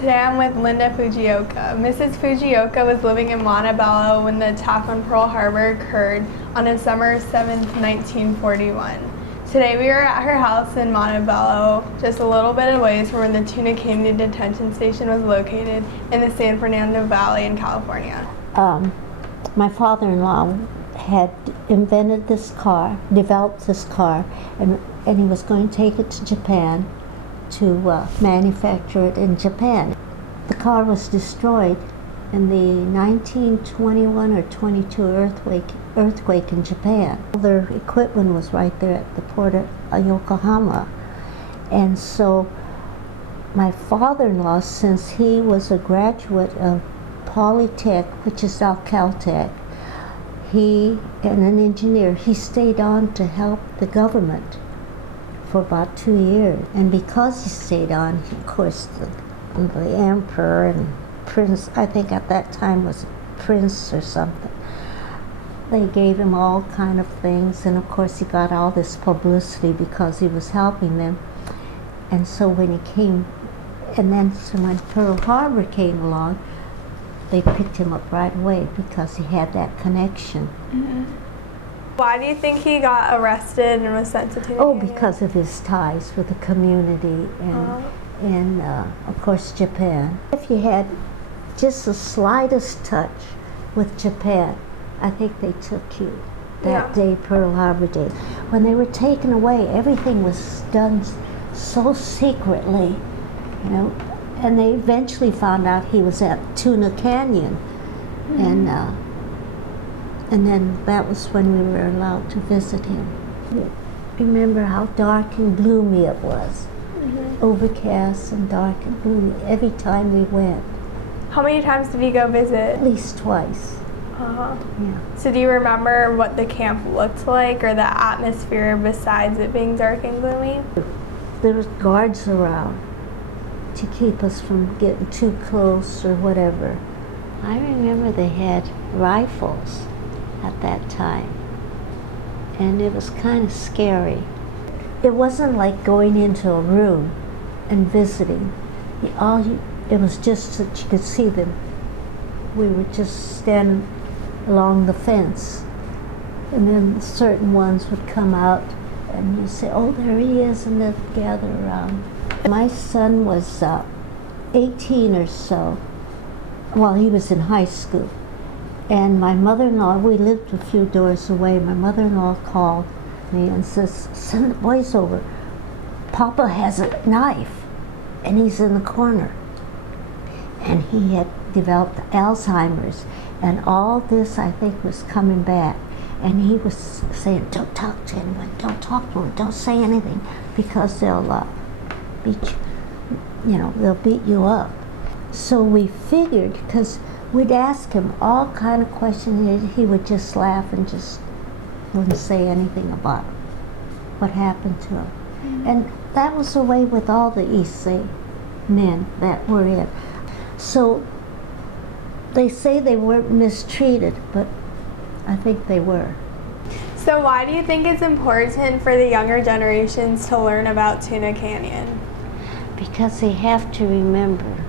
Today I'm with Linda Fujioka. Mrs. Fujioka was living in Montebello when the attack on Pearl Harbor occurred on December 7, 1941. Today we are at her house in Montebello, just a little bit away from where the Tuna Canyon detention station was located in the San Fernando Valley in California. My father-in-law had invented this car, developed this car, and he was going to take it to Japan to manufacture it in Japan. The car was destroyed in the 1921 or 22 earthquake in Japan. Their equipment was right there at the port of Yokohama. And so my father-in-law, since he was a graduate of Polytech, which is now Caltech, and an engineer, he stayed on to help the government for about 2 years. And because he stayed on, of course, the emperor and prince, I think at that time was prince or something, they gave him all kind of things, and of course he got all this publicity because he was helping them. And so when he came, and then so when Pearl Harbor came along, they picked him up right away because he had that connection. Mm-hmm. Why do you think he got arrested and was sent to Tuna Canyon? Because of his ties with the community and of course Japan. If you had just the slightest touch with Japan, I think they took you that day, Pearl Harbor Day. When they were taken away, everything was done so secretly, you know, and they eventually found out he was at Tuna Canyon. Mm-hmm. And then that was when we were allowed to visit him. Remember how dark and gloomy it was. Mm-hmm. Overcast and dark and gloomy every time we went. How many times did you go visit? At least twice. Uh-huh. Yeah. So do you remember what the camp looked like or the atmosphere besides it being dark and gloomy? There was guards around to keep us from getting too close or whatever. I remember they had rifles at that time, and it was kind of scary. It wasn't like going into a room and visiting. It was just that you could see them. We would just stand along the fence, and then certain ones would come out, and you say, "Oh, there he is," and they'd gather around. My son was 18 or so. Well, he was in high school. And my mother-in-law, we lived a few doors away, my mother-in-law called me and says, "Send the boys over. Papa has a knife, and he's in the corner." And he had developed Alzheimer's, and all this, I think, was coming back. And he was saying, "Don't talk to anyone, don't talk to him, don't say anything, because they'll beat you, they'll beat you up." So we figured, because we'd ask him all kind of questions, and he would just laugh and just wouldn't say anything about what happened to him. Mm-hmm. And that was the way with all the East Bay men that were in. So they say they weren't mistreated, but I think they were. So why do you think it's important for the younger generations to learn about Tuna Canyon? Because they have to remember